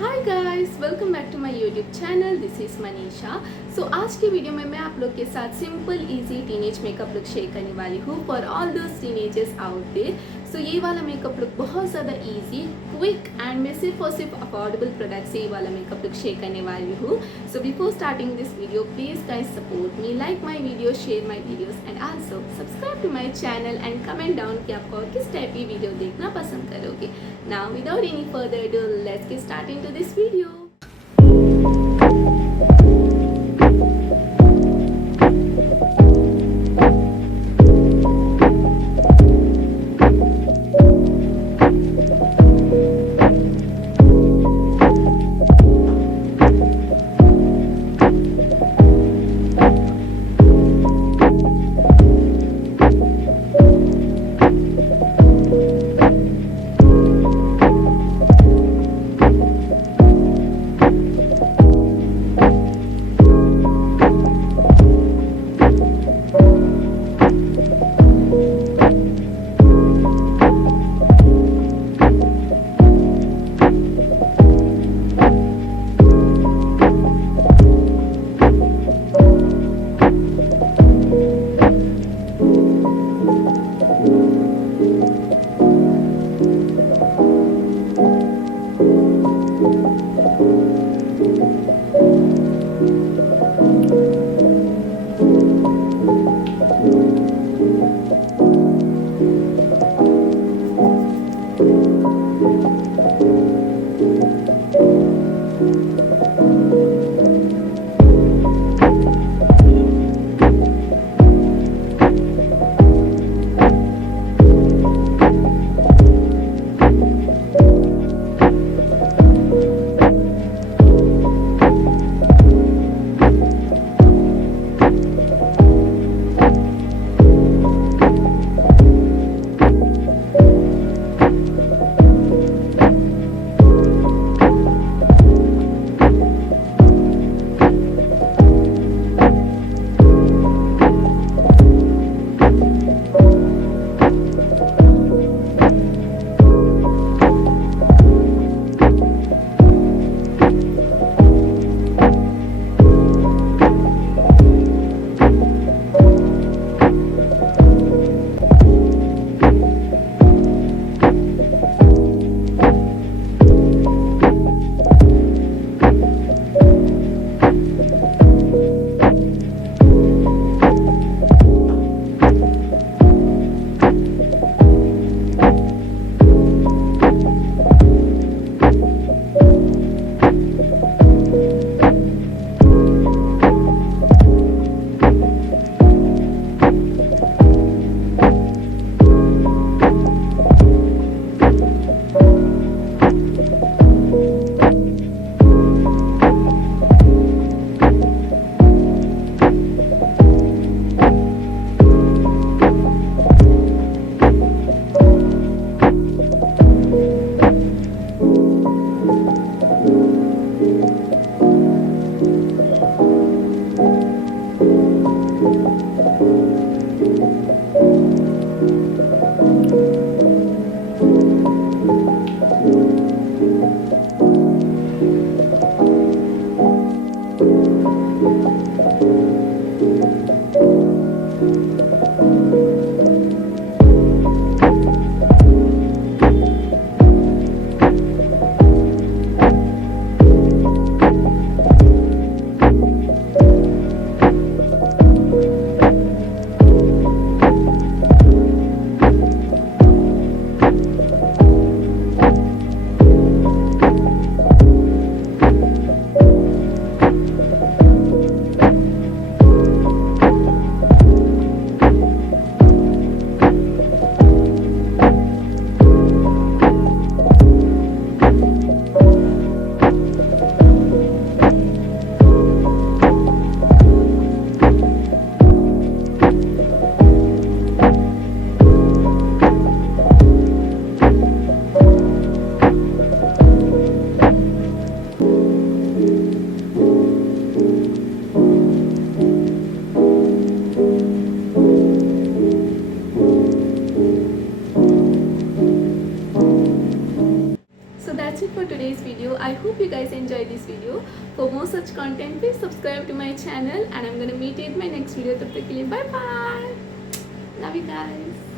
Hi guys, welcome back to my YouTube channel. This is Manisha. So आज की video में मैं आप लोग के साथ simple easy teenage makeup look share करने वाली हूँ for all those teenagers out there. So ये वाला मेकअप लुक बहुत ज़्यादा इजी, क्विक एंड मैं सिर्फ और सिर्फ अफोर्डेबल प्रोडक्ट से ये वाला मेकअप लुक शेयर करने वाली हूँ। So before starting this video, please guys support me, like my video, share my videos and also subscribe to my channel and comment down कि आपको और किस टाइप की वीडियो देखना पसंद करोगे। Now without any further ado, let's get started into this video. video. I hope you guys enjoy this video. For more such content, please subscribe to my channel, and I'm gonna meet you in my next video. तब तक के लिए bye bye. Love you guys.